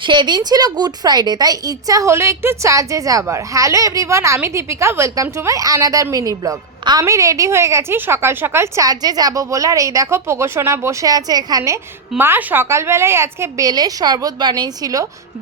সেদিন ছিল good Friday, তাই ইচ্ছা হলো একটু চার্চে যাবার। হ্যালো এভরিওয়ান, আমি Deepika, welcome to my another mini blog. আমি রেডি হয়ে গেছি সকাল সকাল চার্চে যাব বলে। আর এই দেখো পোকোসোনা বসে আছে এখানে। মা সকালবেলায় আজকে বেলের শরবত বানিয়েছিল।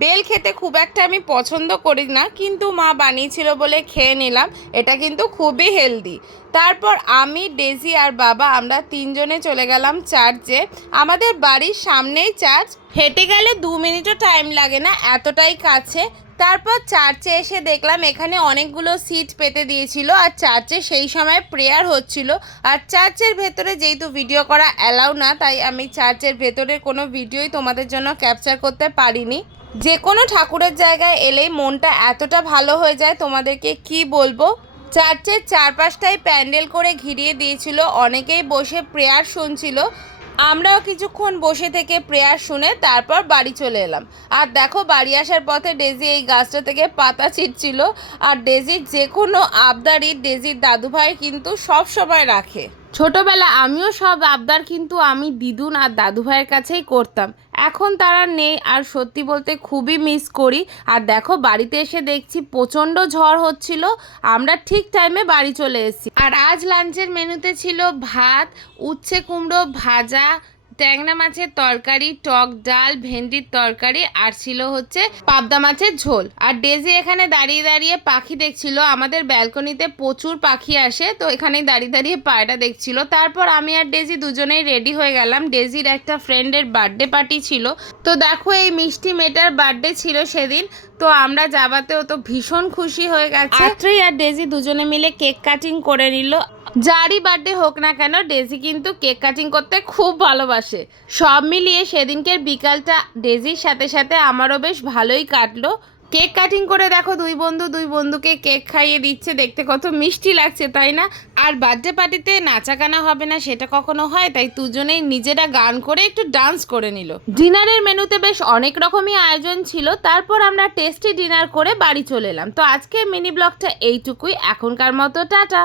বেল খেতে খুব একটা আমি পছন্দ করি না, কিন্তু মা বানিয়েছিল বলে খেয়ে নিলাম। এটা কিন্তু খুবই হেলদি। তারপর আমি, ডেজি আর বাবা আমরা তিনজনে চলে গেলাম চার্চে। আমাদের বাড়ির সামনেই চার্চ, হেঁটে গেলে 2 মিনিটও টাইম লাগে না, এতটাই কাছে। তারপর চার্চে এসে দেখলাম এখানে অনেকগুলো সিট পেতে দিয়েছিল, আর চার্চে সেই সময় প্রেয়ার হচ্ছিল। আর চার্চের ভেতরে যেহেতু ভিডিও করা অ্যালাউ না, তাই আমি চার্চের ভেতরের কোনো ভিডিওই তোমাদের জন্য ক্যাপচার করতে পারিনি। যে কোনো ঠাকুরের জায়গায় এলেই মনটা এতটা ভালো হয়ে যায়, তোমাদেরকে কি বলবো। চার্চের চারপাশটাই প্যান্ডেল করে ঘিরিয়ে দিয়েছিল, অনেকেই বসে প্রেয়ার শুনছিল। আমরাও কিছুক্ষণ বসে থেকে প্রেয়ার শুনে তারপর বাড়ি চলে এলাম। আর দেখো বাড়ি আসার পথে ডেজি এই গাছটা থেকে পাতা ছিঁড়ছিল। আর ডেজির যে কোনো আবদারই ডেজির দাদুভাই কিন্তু সব সময় রাখে। ছোটবেলা আমিও সব আবদার কিন্তু আমি দিদুন আর দাদুভাইয়ের কাছেই করতাম। এখন তারা নেই, আর সত্যি বলতে খুবই মিস করি। আর দেখো বাড়িতে এসে দেখছি প্রচণ্ড ঝড় হচ্ছিল, আমরা ঠিক টাইমে বাড়ি চলে এসেছি। আর আজ লাঞ্চের মেনুতে ছিল ভাত, উচ্ছে কুমড়ো ভাজা, ট্যাংরা মাছের তরকারি, টক ডাল, ভেন্ডির তরকারি, আর ছিল হচ্ছে পাবদা মাছের ঝোল। আর ডেজি এখানে দাঁড়িয়ে দাঁড়িয়ে পাখি দেখছিল। আমাদের ব্যালকনিতে প্রচুর পাখি আসে, তো এখানেই দাঁড়িয়ে দাঁড়িয়ে পায়রা দেখছিল। তারপর আমি আর ডেজি দুজনেই রেডি হয়ে গেলাম। ডেজির একটা ফ্রেন্ডের বার্থডে পার্টি ছিল, তো দেখো এই মিষ্টি মেয়েটার বার্থডে ছিল সেদিন। তো আমরা যাবাতেও তো ভীষণ খুশি হয়ে গেছে। আত্রেই আর ডেজি দুজনে মিলে কেক কাটিং করে নিল। যারই বার্থডে হোক না কেন, ডেজি কিন্তু কেক কাটিং করতে খুব ভালোবাসে। সব মিলিয়ে সেদিনকের বিকালটা ডেজির সাথে সাথে আমারও বেশ ভালোই কাটলো। কেক কাটিং করে দেখো দুই বন্ধুকে কেক খাইয়ে দিচ্ছে, দেখতে কত মিষ্টি লাগছে তাই না? আর বার্থডে পার্টিতে নাচা গানা হবে না সেটা কখনো হয়, তাই দুজনেই নিজেরা গান করে একটু ডান্স করে নিল। ডিনারের মেনুতে বেশ অনেক রকমই আয়োজন ছিল। তারপর আমরা টেস্টি ডিনার করে বাড়ি চলে এলাম। তো আজকের মিনি ব্লগটা এইটুকুই, এখনকার মতো টাটা।